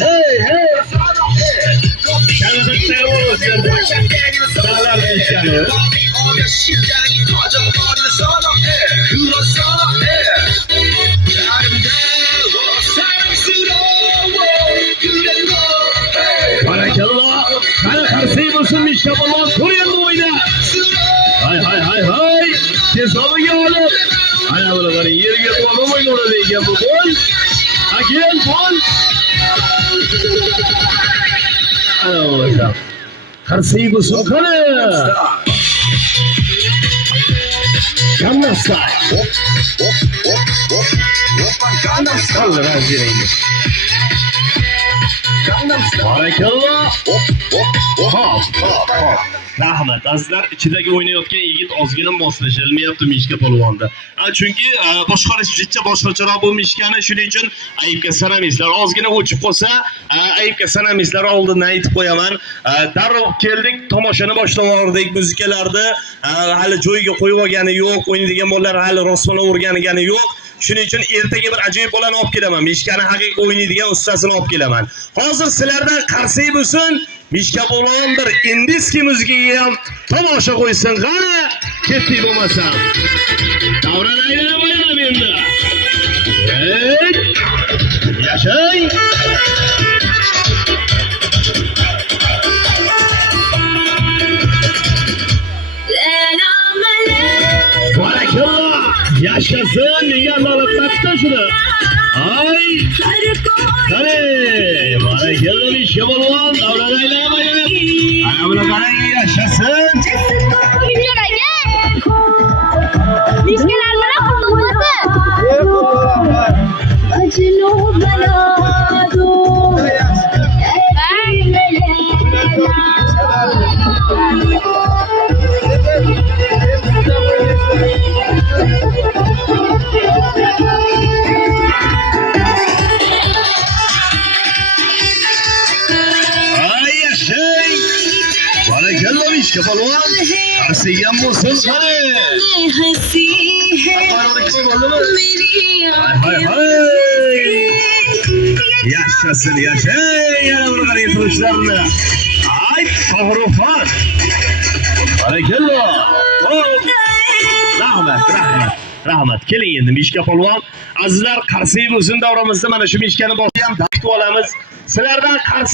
Hey, hey. Kalbaklar olsun. Sağlam eşyanı. Barakallah. Kana karşıyı mısın inşallah. Koruyanlı oyna. Hay hay hay hay. Cezalı gelip. Ana buraları yerine koymamayın orada diyeceğim bu gol. Ha gel gol. Ana buraları. Karşıyı mısın kana. Gangnam Style. Allah razı olsun. Barakallah. Hop. Rahmat. Azizlar ichidagi o'ynayotgan yigit ozgina moslashilmayapti Mishka polvonda. Chunki boshqarish uchuncha boshqacharoq bo'lmishgani, shuning uchun aybga sanamaysizlar. Ozgina o'chib qolsa, aybga sanamaysizlar. Oldindan aytib qo'yaman. Darrov keldik, tomoshani boshlavordik, muzikalarni hali joyiga qo'yib olgani yo'q, o'ynaydigan bolalar hali rostmana o'rganigani yo'q. Shuning uchun ertaga bir ajoyib bolani olib kelaman. Mishkani haqiqiy o'ynaydigan ustasini olib kelaman. Hozir sizlardan qarsak bo'lsin, Mishka polvon bir indiski muzikaga ham tomosha qo'ysin. Qani, ketdik bo'lmasam. Davron aylanmayman endi. Hey! Yashay! Barakallah! Yaşasın! Nigar alıp taktın şunu! Ay! Kale! Barakallah Mishka polvon! Davron aylanmayman! Ana buni qarang, yaşasın! Mishkalar bilan qulluqladi. Ajlo balado. Ay yaşay! Barakallah Mishka polvon! Qarsigan bo'lsin qani! हंसी है Hay hay! Yaşasın yaşay! Yana bunu qarayın turuşlarını! Ay To'g'rifon! Barakallah! Rahmat. Keling endi Mishka polvon. Azizlar, qarsak bo'lsin davramizda mana shu Mishkani boshlayam kutib olamiz. Sizlardan qarsak